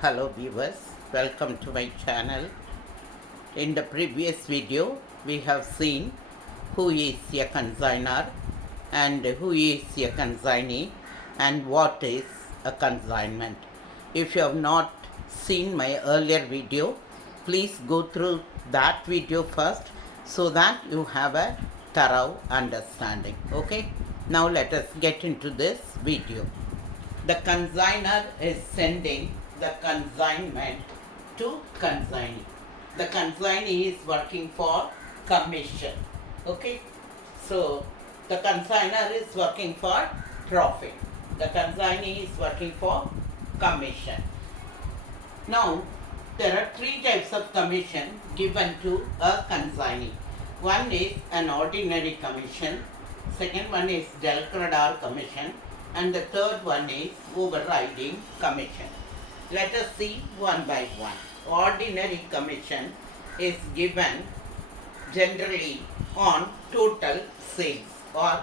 Hello viewers, welcome to my channel. In the previous video, we have seen who is a consignor and who is a consignee and what is a consignment. If you have not seen my earlier video, please go through that video first so that you have a thorough understanding. Okay, now let us get into this video. The consignor is sending the consignment to consignee. The consignee is working for commission. Okay, so the consignor is working for profit. The consignee is working for commission. Now, there are three types of commission given to a consignee. One is an ordinary commission, second one is del credor commission, and the third one is overriding commission. Let us see one by one. Ordinary commission is given generally on total sales or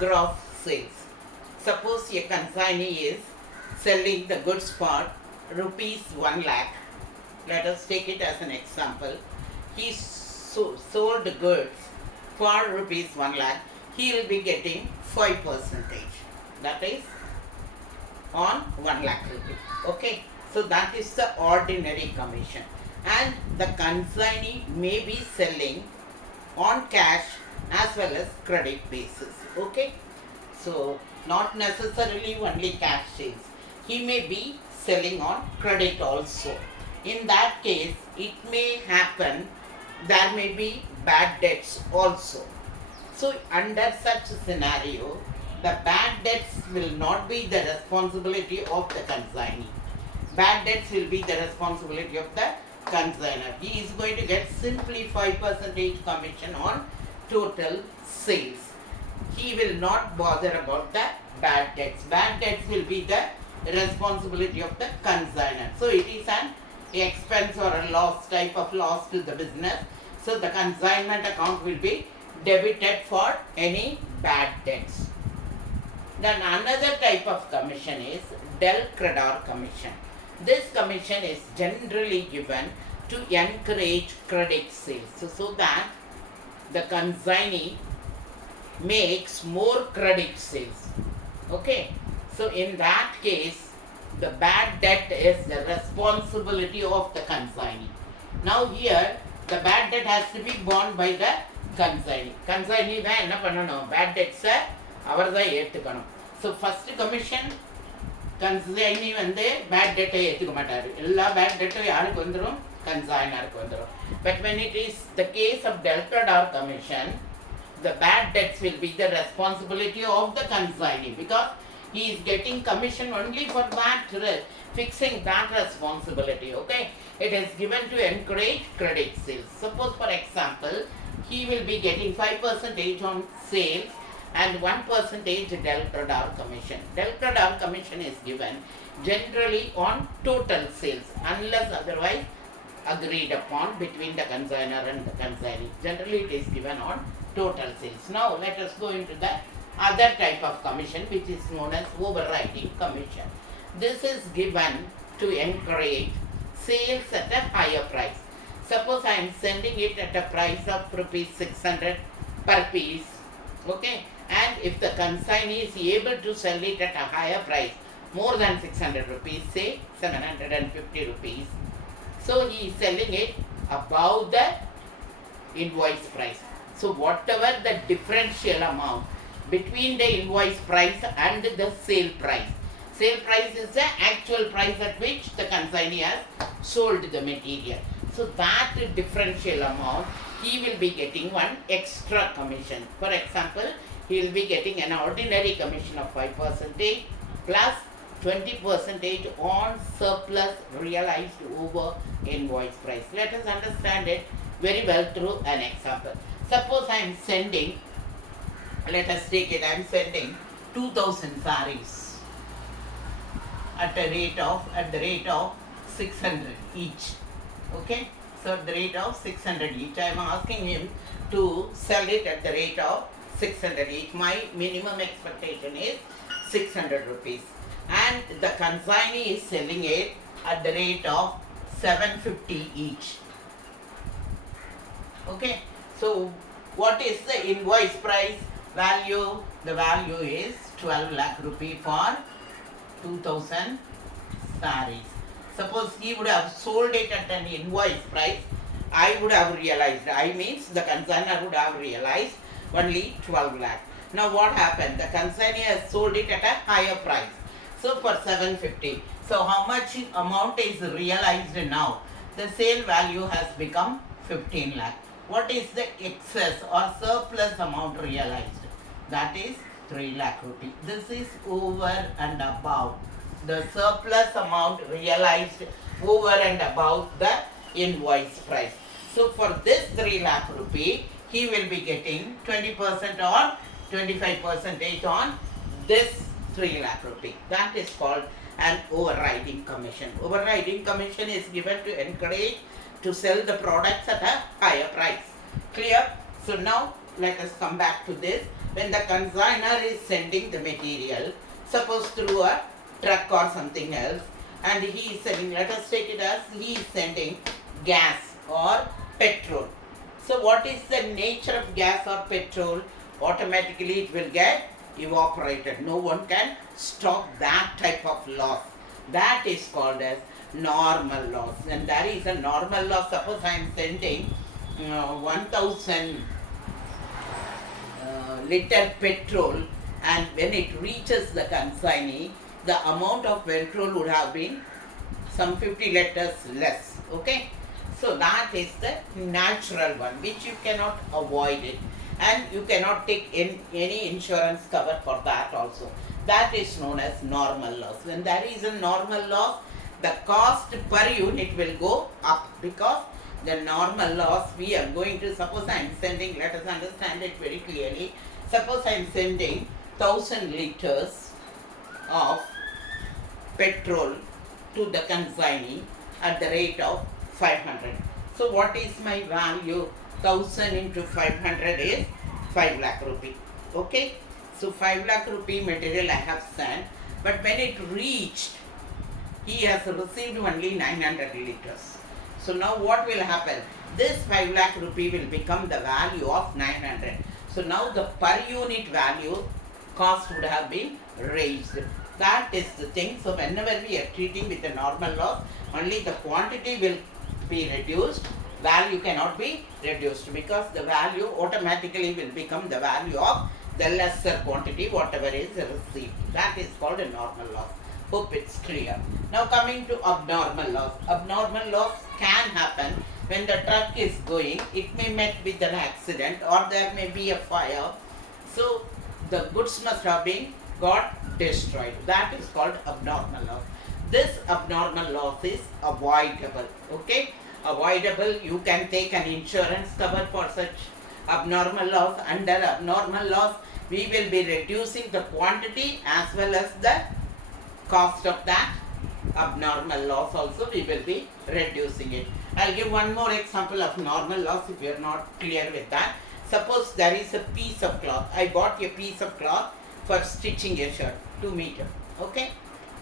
gross sales. Suppose a consignee is selling the goods for rupees 1 lakh. Let us take it as an example. He sold goods for rupees 1 lakh. He will be getting 5%. That is on 1 lakh rupees. Okay, so that is the ordinary commission. And the consignee may be selling on cash as well as credit basis. Okay, so not necessarily only cash sales. He may be selling on credit also. In that case, it may happen there may be bad debts also. So under such a scenario, the bad debts will not be the responsibility of the consignee. Bad debts will be the responsibility of the consignor. He is going to get simply 5% commission on total sales. He will not bother about the bad debts. Bad debts will be the responsibility of the consignor. So it is an expense or a loss, type of loss to the business. So the consignment account will be debited for any bad debts. Then another type of commission is del credor commission. This commission is generally given to encourage credit sales so that the consignee makes more credit sales. Okay, so in that case, the bad debt is the responsibility of the consignee. Now here, the bad debt has to be borne by the consignee. Consignee தான் என்ன பண்ணணும், bad debts அவர் தான் ஏற்றுக்கணும். So first commission consignee வந்து bad டெட்டை ஏற்றுக்க மாட்டார். எல்லா bad டெட்டும் யாருக்கு வந்துடும், கன்சைனருக்கு வந்துடும். But when it is the case of del credor commission, the bad debts will be the responsibility of the consignee because he is getting commission only for that, fixing that responsibility. Okay, it is given to encourage credit sales. Suppose for example, he will be getting 5% on sales and 1% del credor commission. Del credor commission is given generally on total sales unless otherwise agreed upon between the consignor and the consignee. Generally it is given on total sales. Now let us go into the other type of commission which is known as overriding commission. This is given to encourage sales at a higher price. Suppose I am sending it at a price of rupees 600 per piece. Okay, and if the consignee is able to sell it at a higher price, more than 600 rupees, say 750 rupees, so he is selling it above the invoice price. So whatever the differential amount between the invoice price and the sale price is the actual price at which the consignee has sold the material. So that differential amount, he will be getting one extra commission. For example, he will be getting an ordinary commission of 5% plus 20% on surplus realized over invoice price. Let us understand it very well through an example. Suppose I am sending, let us take it, I am sending 2000 sarees at the rate of 600 each. Okay, so at the rate of 600 each, I am asking him to sell it at the rate of 600 each. My minimum expectation is 600 rupees. And the consignee is selling it at the rate of 750 each. Okay, so what is the invoice price value? The value is 12 lakh rupee for 2000 sarees. Suppose he would have sold it at an invoice price, I would have realized, I means the consignor would have realized only 12 lakh. Now what happened? The consignor has sold it at a higher price. So for 750. So how much amount is realized now? The sale value has become 15 lakh. What is the excess or surplus amount realized? That is 3 lakh rupee. This is over and above the surplus amount realized over and above the invoice price. So for this 3 lakh rupee, he will be getting 20% or 25% on this 3 lakh rupee. That is called an overriding commission. Overriding commission is given to encourage to sell the products at a higher price. Clear? So now let us come back to this. When the consignor is sending the material, suppose through a truck or something else, and he is selling, let us take it as he is sending gas or petrol. So what is the nature of gas or petrol? Automatically it will get evaporated. No one can stop that type of loss. That is called as normal loss. And that is a normal loss. Suppose I am sending 1000 liter petrol, and when it reaches the consignee, the amount of petrol would have been some 50 liters less. Okay, so that is the natural one, which you cannot avoid it, and you cannot take any insurance cover for that also. That is known as normal loss. When there is a normal loss, the cost per unit will go up, because the normal loss we are going to, suppose I am sending, let us understand it very clearly. Suppose I am sending 1000 liters of petrol to the consignee at the rate of 500. So what is my value? 1000 into 500 is 5 lakh rupee. Okay, so 5 lakh rupee material I have sent, but when it reached, he has received only 900 liters. So now what will happen? This 5 lakh rupee will become the value of 900. So now the per unit value cost would have been raised. That is the thing. So whenever we are treating with the normal loss, only the quantity will be reduced, value cannot be reduced, because the value automatically will become the value of the lesser quantity whatever is received. That is called a normal loss. Hope it's clear. Now coming to abnormal loss. Abnormal loss can happen when the truck is going. It may met with an accident, or there may be a fire. So the goods must have been got destroyed. That is called abnormal loss. This abnormal loss is avoidable. Okay, avoidable. You can take an insurance cover for such abnormal loss. Under abnormal loss, we will be reducing the quantity as well as the cost of that abnormal loss also we will be reducing it. I'll give one more example of normal loss if you are not clear with that. Suppose there is a piece of cloth. I bought a piece of cloth for stitching a shirt, 2 meter. Okay,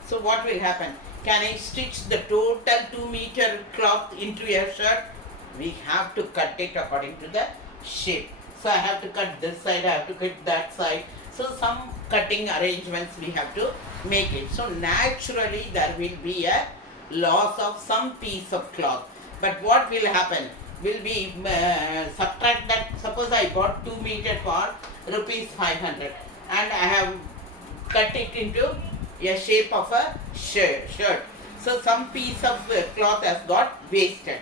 so what will happen? Can I stitch the total 2 meter cloth into a shirt? We have to cut it according to the shape. So I have to cut this side, I have to cut that side. So some cutting arrangements we have to make it. So naturally there will be a loss of some piece of cloth. But what will happen? Will be subtract that. Suppose I bought 2 meter for rupees 500, and I have cut it into a shape of a shirt. So some piece of cloth has got wasted.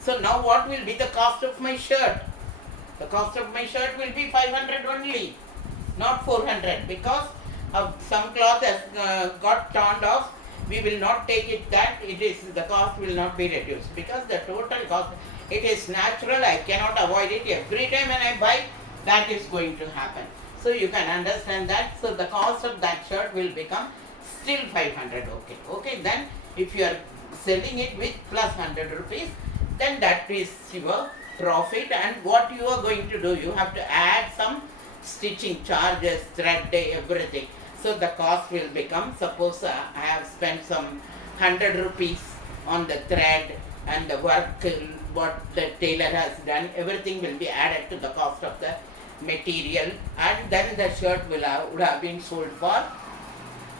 So now what will be the cost of my shirt? The cost of my shirt will be 500 only, not 400, because some cloth has got torn off. We will not take it that it is, the cost will not be reduced, because the total cost, it is natural, I cannot avoid it. Every time when I buy, that is going to happen. So you can understand that. So the cost of that shirt will become still 500. Okay, then if you are selling it with plus 100 rupees, then that is your profit. And what you are going to do, you have to add some stitching charges, thread, everything. So the cost will become, suppose I have spent some 100 rupees on the thread and the work, what the tailor has done, everything will be added to the cost of the material, and then the shirt would have been sold for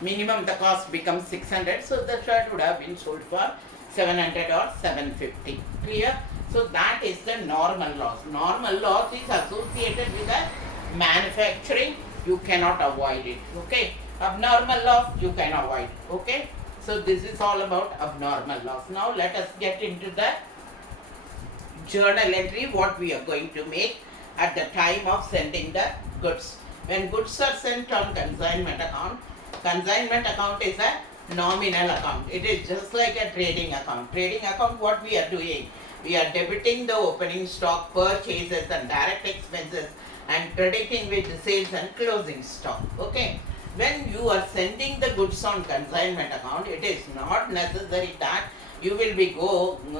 minimum. The cost becomes 600, so the shirt would have been sold for 700 or 750. Clear? So that is the normal loss. Normal loss is associated with the manufacturing. You cannot avoid it. Okay? Abnormal loss you can avoid. Okay? So this is all about abnormal loss. Now let us get into the journal entry, what we are going to make at the time of sending the goods. When goods are sent on consignment account is a nominal account. It is just like a trading account. Trading account, what we are doing? We are debiting the opening stock, purchases and direct expenses, and crediting with the sales and closing stock. Okay? When you are sending the goods on consignment account, it is not necessary that you will be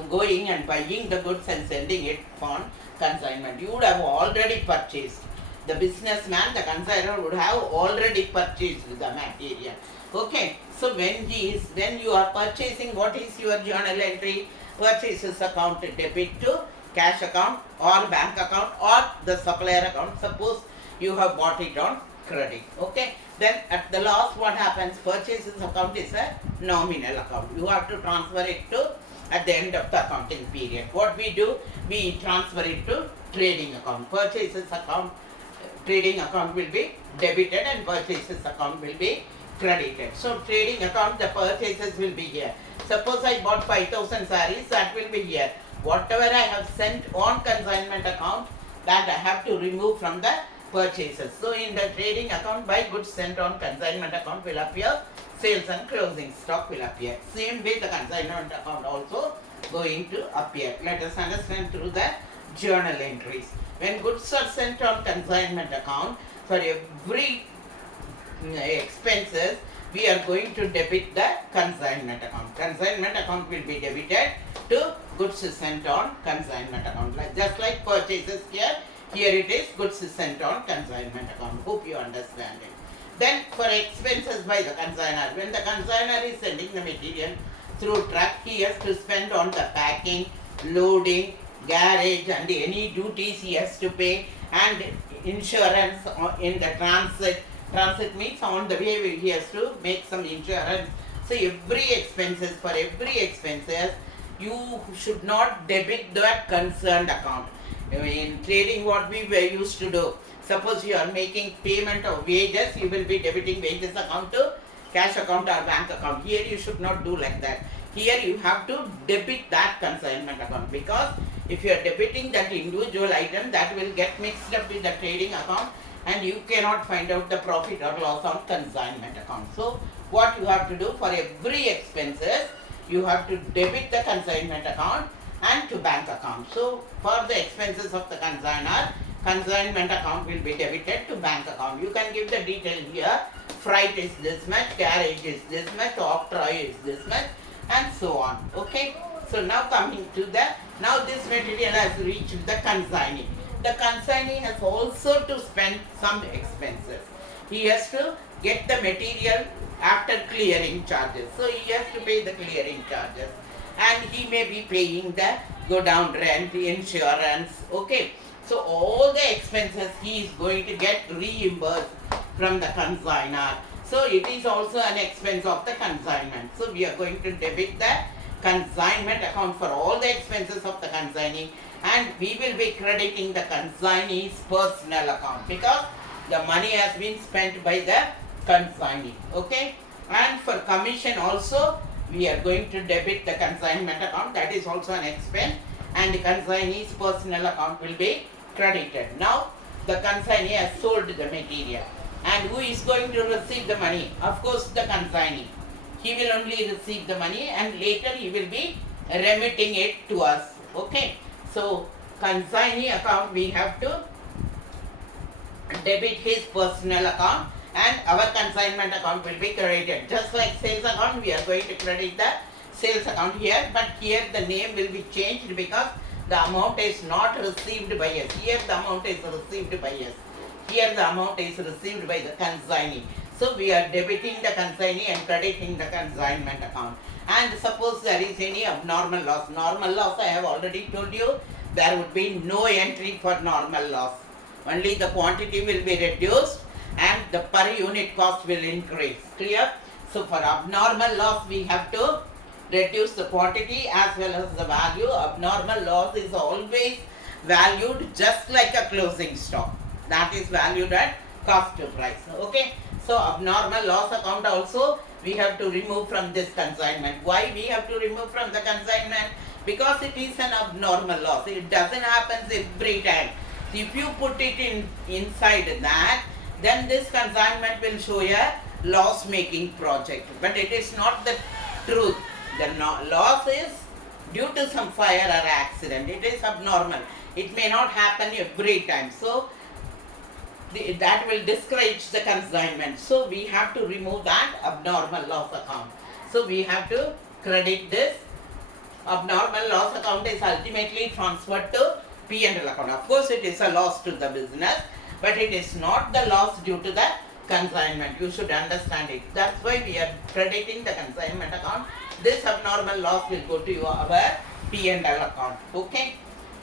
going and buying the goods and sending it on consignment. You would have already purchased. The businessman, the consignor would have already purchased the material. Okay, so when you are purchasing, what is your journal entry? Purchases account debit to cash account or bank account or the supplier account. Suppose you have bought it on credit. Okay, then at the last what happens? Purchases account is a nominal account. You have to transfer it to at the end of the accounting period. What we do? We transfer it to trading account. Purchases account, trading account will be debited and purchases account will be credited. So trading account, the purchases will be here. Suppose I bought 5,000 sarees, that will be here. Whatever I have sent on consignment account, that I have to remove from the purchases. So in the trading account, by goods sent on consignment account will appear, sales and closing stock will appear. Same way the consignment account also going to appear. Let us understand through the journal entries. When goods are sent on consignment account, for every expenses, we are going to debit the consignment account. Consignment account will be debited to goods sent on consignment account. Just like purchases here it is goods sent on consignment account. Hope you understand it. Then for expenses by the consignor, when the consignor is sending the material through truck, he has to spend on the packing, loading, garage and any duties he has to pay, and insurance in the transit. Transit means on the way he has to make some insurance. So for every expenses, you should not debit that concerned account. In trading, what we were used to do, suppose you are making payment of wages, you will be debiting wages account to cash account or bank account. Here you should not do like that. Here you have to debit that consignment account, because if you are debiting that individual item, that will get mixed up with the trading account and you cannot find out the profit or loss on consignment account. So what you have to do, for every expenses, you have to debit the consignment account and to bank account. So for the expenses of the consignor, consignment account will be debited to bank account. You can give the detail here. Freight is this much, carriage is this much, octroi is this much, and so on. Okay. So now coming to now this material has reached the consignee. The consignee has also to spend some expenses. He has to get the material after clearing charges. So he has to pay the clearing charges. And he may be paying the go down rent, insurance. Okay. So all the expenses he is going to get reimbursed from the consignor. So it is also an expense of the consignment. So we are going to debit the consignment account for all the expenses of the consignee, and we will be crediting the consignee's personal account because the money has been spent by the consignee. Okay. And for commission also, we are going to debit the consignment account. That is also an expense, and the consignee's personal account will be credited. Now the consignee has sold the material, and who is going to receive the money? Of course the consignee. He will only receive the money and later he will be remitting it to us. Okay. So consignee account, we have to debit his personal account and our consignment account will be credited. Just like sales account, we are going to credit the sales account here, but here the name will be changed because the amount is not received by us. Here the amount is received by us. Here the amount is received by the consignee. So we are debiting the consignee and crediting the consignment account. And suppose there is any abnormal loss. Normal loss, I have already told you, there would be no entry for normal loss. Only the quantity will be reduced and the per unit cost will increase. Clear? So for abnormal loss, we have to reduce the quantity as well as the value. Abnormal loss is always valued just like a closing stock. That is valued at cost to price. Okay? So abnormal loss account also we have to remove from this consignment. Why we have to remove from the consignment? Because it is an abnormal loss. It doesn't happen every time. So if you put it inside that, then this consignment will show a loss-making project. But it is not the truth. The loss is due to some fire or accident. It is abnormal. It may not happen every time. So that will discourage the consignment. So we have to remove that abnormal loss account. So we have to credit this. Abnormal loss account is ultimately transferred to P&L account. Of course, it is a loss to the business, but it is not the loss due to the consignment. You should understand it. That's why we are crediting the consignment account. This abnormal loss will go to our P&L account. Okay.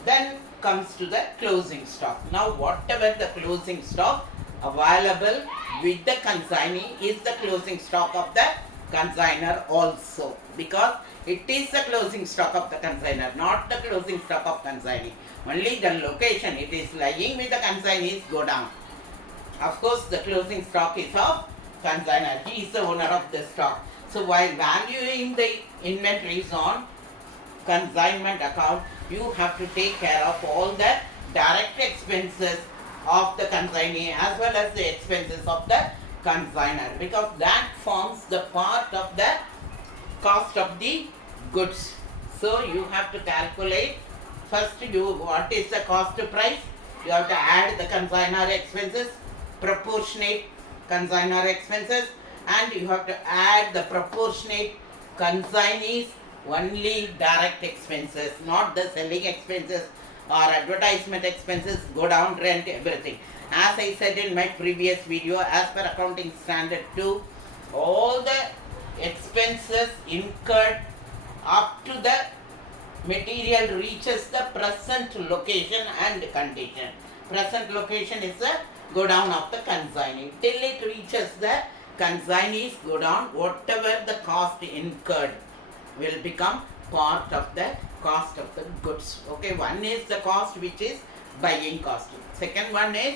Then comes to the closing stock. Now, whatever the closing stock available with the consignee is the closing stock of the consignor also, because it is the closing stock of the consignor, not the closing stock of consignee. Only the location it is lying with the consignees go down. Of course, the closing stock is of consignor. He is the owner of the stock. So while valuing the inventories on consignment account, you have to take care of all the direct expenses of the consignee as well as the expenses of the consignor, because that forms the part of the cost of the goods. So you have to calculate first what is the cost to price. You have to add the consignor expenses, proportionate consignor expenses, and you have to add the proportionate consignees only direct expenses, not the selling expenses or advertisement expenses, go down, rent, everything. As I said in my previous video, as per accounting standard 2, all the expenses incurred up to the material reaches the present location and condition. Present location is the go down of the consignee. Till it reaches the consignees go down, whatever the cost incurred will become part of the cost of the goods. Okay, one is the cost which is buying cost. Second one is,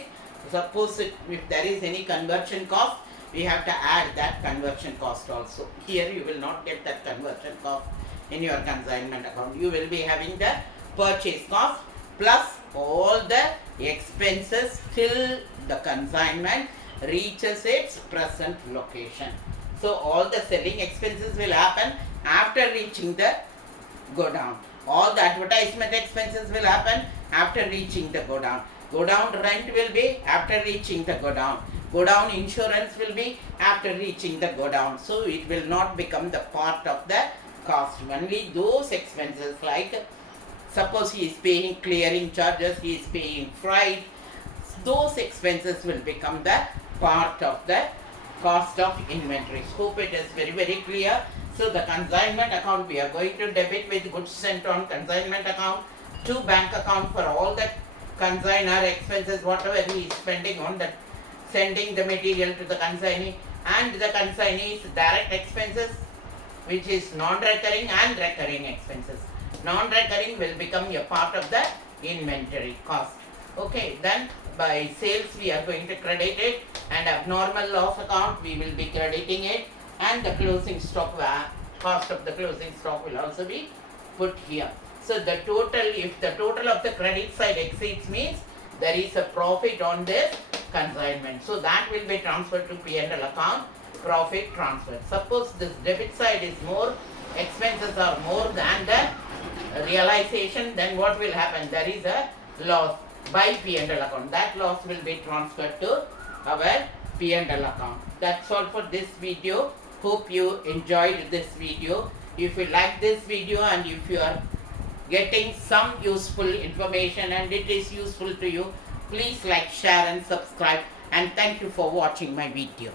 suppose if there is any conversion cost, we have to add that conversion cost also. Here you will not get that conversion cost in your consignment account. You will be having the purchase cost plus all the expenses till the consignment reaches its present location. So all the selling expenses will happen after reaching the go down. All the advertisement expenses will happen after reaching the go down. Go down rent will be after reaching the go down. Go down insurance will be after reaching the go down. So it will not become the part of the cost. Only those expenses, like suppose he is paying clearing charges, he is paying freight, those expenses will become the part of the cost of inventory. Hope it is very, very clear. So the consignment account we are going to debit with goods sent on consignment account to bank account for all the consignor expenses, whatever he is spending on the sending the material to the consignee, and the consignee's direct expenses, which is non-recurring and recurring expenses. Non-recurring will become a part of the inventory cost. Okay, then by sales we are going to credit it, and abnormal loss account we will be crediting it, and the closing stock cost of the closing stock will also be put here. So the total, if the total of the credit side exceeds, means there is a profit on this consignment. So that will be transferred to P&L account, profit transfer. Suppose this debit side is more, expenses are more than the realization, then what will happen? There is a loss by P&L account. That loss will be transferred to our P&L account. That's all for this video. Hope you enjoyed this video. If you like this video and if you are getting some useful information and it is useful to you, please like, share and subscribe, and thank you for watching my video.